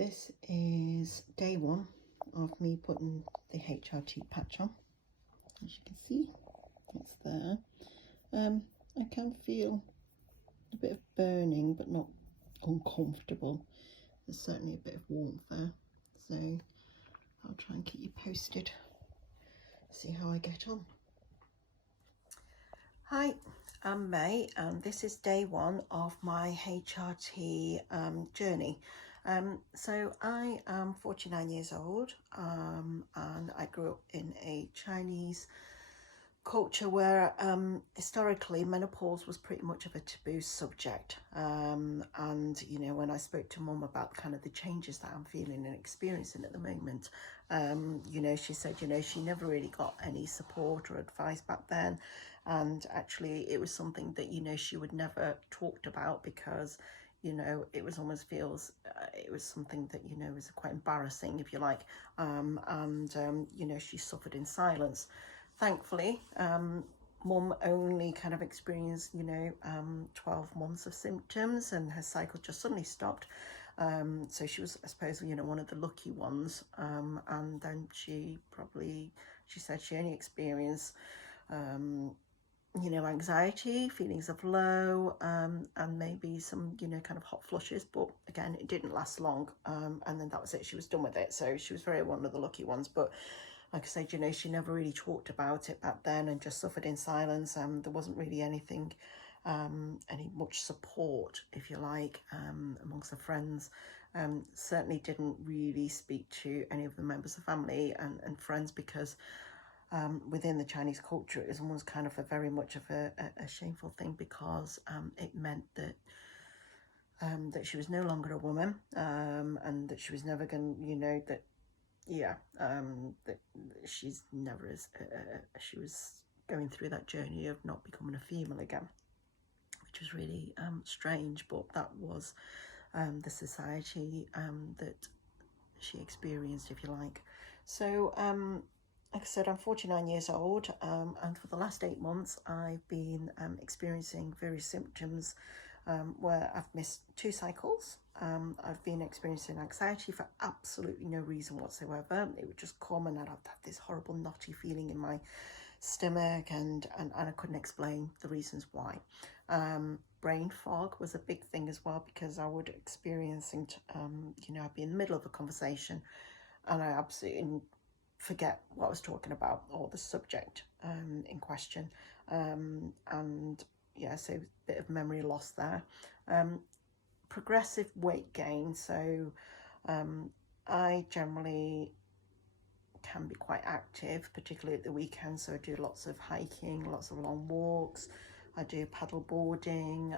This is day one of me putting the HRT patch on. As you can see, it's there. I can feel a bit of burning, but not uncomfortable. There's certainly a bit of warmth there, so I'll try and keep you posted, see how I get on. Hi, I'm May, and this is day one of my HRT journey. So I am 49 years old, and I grew up in a Chinese culture where historically menopause was pretty much of a taboo subject, and you know, when I spoke to Mum about kind of the changes that I'm feeling and experiencing at the moment, you know, she said, you know, she never really got any support or advice back then, and actually it was something that, you know, she would never talked about because, you know, it was almost feels it was something that, you know, was quite embarrassing, if you like, and you know, she suffered in silence. Thankfully, Mum only kind of experienced, you know, 12 months of symptoms, and her cycle just suddenly stopped. So she was, I suppose, you know, one of the lucky ones. And then she said she only experienced, you know, anxiety, feelings of low, and maybe some, you know, kind of hot flushes. But again, it didn't last long. And then that was it. She was done with it. So she was very one of the lucky ones. But like I said, you know, she never really talked about it back then and just suffered in silence. There wasn't really anything, any much support, if you like, amongst the friends. Certainly didn't really speak to any of the members of family and friends because within the Chinese culture, it was almost kind of a very much of a shameful thing because it meant that that she was no longer a woman, and that she was never going to, you know, that that she's never as she was going through that journey of not becoming a female again, which was really strange, but that was the society that she experienced, if you like. So like I said, I'm 49 years old, and for the last 8 months I've been experiencing various symptoms where I've missed 2 cycles. I've been experiencing anxiety for absolutely no reason whatsoever. It would just come and I'd have this horrible knotty feeling in my stomach, and I couldn't explain the reasons why. Brain fog was a big thing as well, because I would experiencing, you know, I'd be in the middle of a conversation and I absolutely forget what I was talking about or the subject in question, and yeah, so a bit of memory loss there. Progressive weight gain, so I generally can be quite active, particularly at the weekend, so I do lots of hiking, lots of long walks, I do paddle boarding,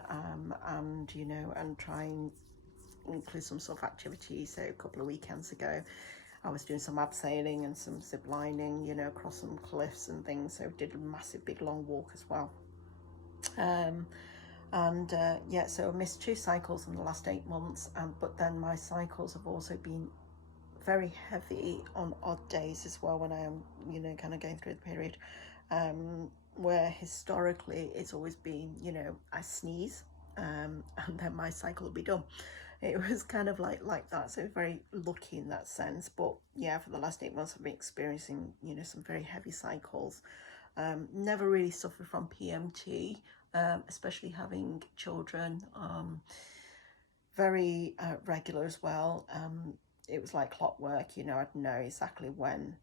and you know, and try and include some sort of activity. So a couple of weekends ago I was doing some abseiling and some zip lining, you know, across some cliffs and things, so did a massive big long walk as well. Yeah, so I missed 2 cycles in the last 8 months, but then my cycles have also been very heavy on odd days as well, when I am, you know, kind of going through the period, where historically it's always been, you know, I sneeze, and then my cycle will be done. It was kind of like that, so very lucky in that sense. But yeah, for the last 8 months I've been experiencing, you know, some very heavy cycles. Never really suffered from PMT, especially having children, very regular as well. It was like clockwork, you know, I'd know exactly when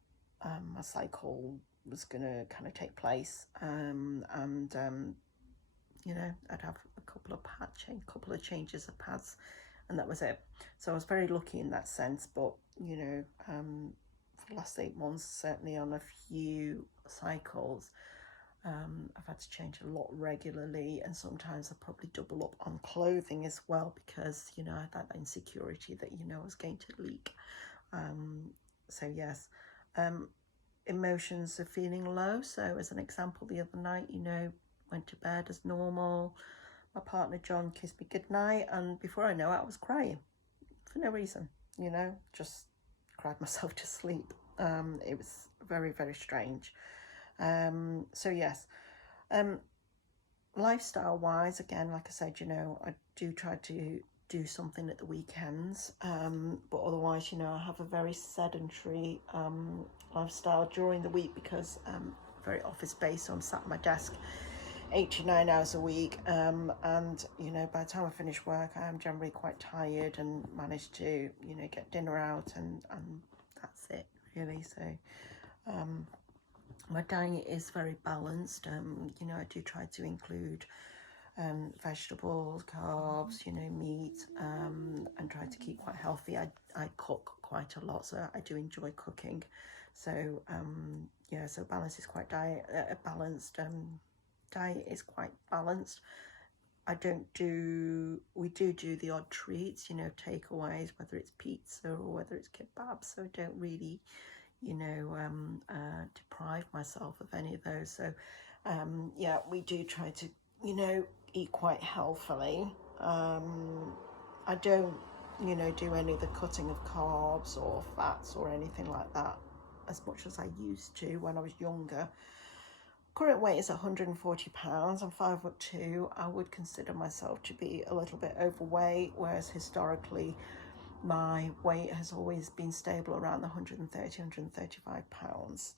my cycle was going to kind of take place, and you know, I'd have a couple of changes of pads, and that was it. So I was very lucky in that sense. But you know, for the last 8 months, certainly on a few cycles, I've had to change a lot regularly, and sometimes I probably double up on clothing as well, because you know, I had that insecurity that, you know, I was going to leak. So yes, emotions are feeling low. So as an example, the other night, you know, went to bed as normal. My partner John kissed me goodnight, and before I know it, I was crying for no reason, you know, just cried myself to sleep. It was very, very strange. So yes, lifestyle wise, again, like I said, you know, I do try to do something at the weekends, but otherwise, you know, I have a very sedentary lifestyle during the week because very office based, so I'm sat at my desk 8 to 9 hours a week, and you know, by the time I finish work I am generally quite tired and manage to, you know, get dinner out, and that's it really. So my diet is very balanced. You know, I do try to include vegetables, carbs, you know, meat, and try to keep quite healthy. I cook quite a lot, so I do enjoy cooking. So yeah, so balance is quite balanced. Diet is quite balanced. I don't do, we do the odd treats, you know, takeaways, whether it's pizza or whether it's kebab, so I don't really, you know, deprive myself of any of those. So yeah, we do try to, you know, eat quite healthily. I don't, you know, do any of the cutting of carbs or fats or anything like that as much as I used to when I was younger. Current weight is 140 pounds. I'm 5'2". I would consider myself to be a little bit overweight, whereas historically my weight has always been stable around the 130, 135 pounds.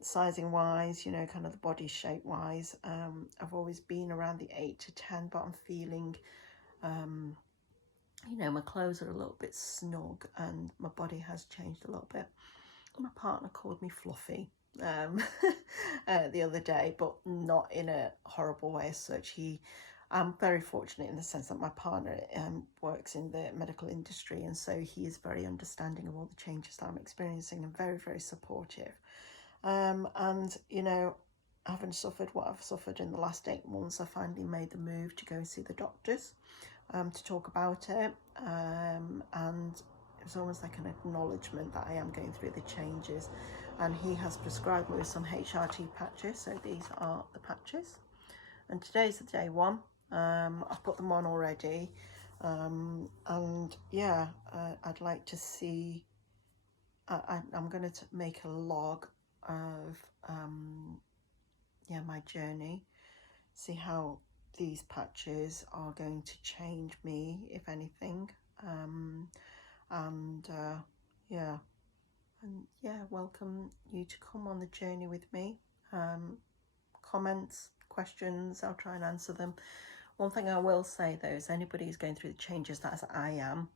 Sizing wise, you know, kind of the body shape wise, I've always been around the 8 to 10, but I'm feeling, you know, my clothes are a little bit snug and my body has changed a little bit. My partner called me fluffy the other day, but not in a horrible way as such. I'm very fortunate in the sense that my partner works in the medical industry, and so he is very understanding of all the changes that I'm experiencing and very, very supportive. And, you know, having suffered what I've suffered in the last 8 months, I finally made the move to go and see the doctors to talk about it. And it was almost like an acknowledgement that I am going through the changes, and he has prescribed me with some HRT patches. So these are the patches, and today's the day one. I've put them on already, and yeah, I'd like to see, I'm going to make a log of yeah, my journey, see how these patches are going to change me, if anything. And yeah, and yeah, welcome you to come on the journey with me. Comments, questions, I'll try and answer them. One thing I will say though is anybody who's going through the changes that as I am,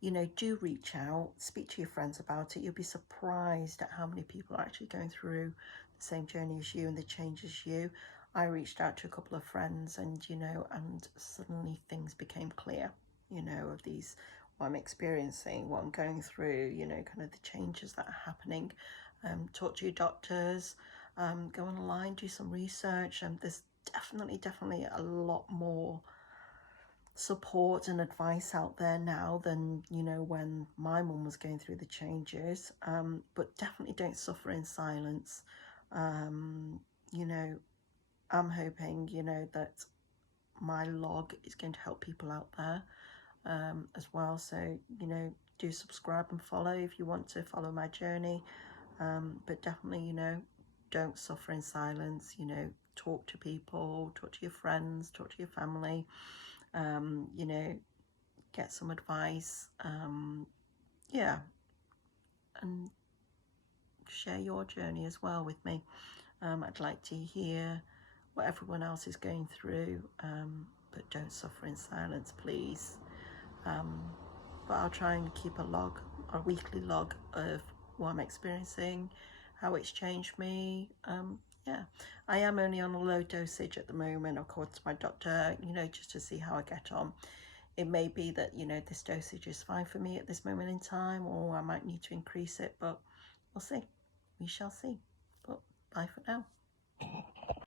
you know, do reach out, speak to your friends about it. You'll be surprised at how many people are actually going through the same journey as you and the changes as you. I reached out to a couple of friends, and you know, and suddenly things became clear, you know, of these, what I'm experiencing, what I'm going through, you know, kind of the changes that are happening. Talk to your doctors, go online, do some research, and there's definitely a lot more support and advice out there now than, you know, when my mum was going through the changes. But definitely don't suffer in silence. You know, I'm hoping, you know, that my log is going to help people out there as well. So, you know, do subscribe and follow if you want to follow my journey. But definitely, you know, don't suffer in silence. You know, talk to people, talk to your friends, talk to your family. You know, get some advice. Yeah, and share your journey as well with me. I'd like to hear what everyone else is going through, but don't suffer in silence, please. But I'll try and keep a weekly log of what I'm experiencing, how it's changed me. Yeah, I am only on a low dosage at the moment, according to my doctor, you know, just to see how I get on. It may be that, you know, this dosage is fine for me at this moment in time, or I might need to increase it, but we'll see. We shall see. But bye for now.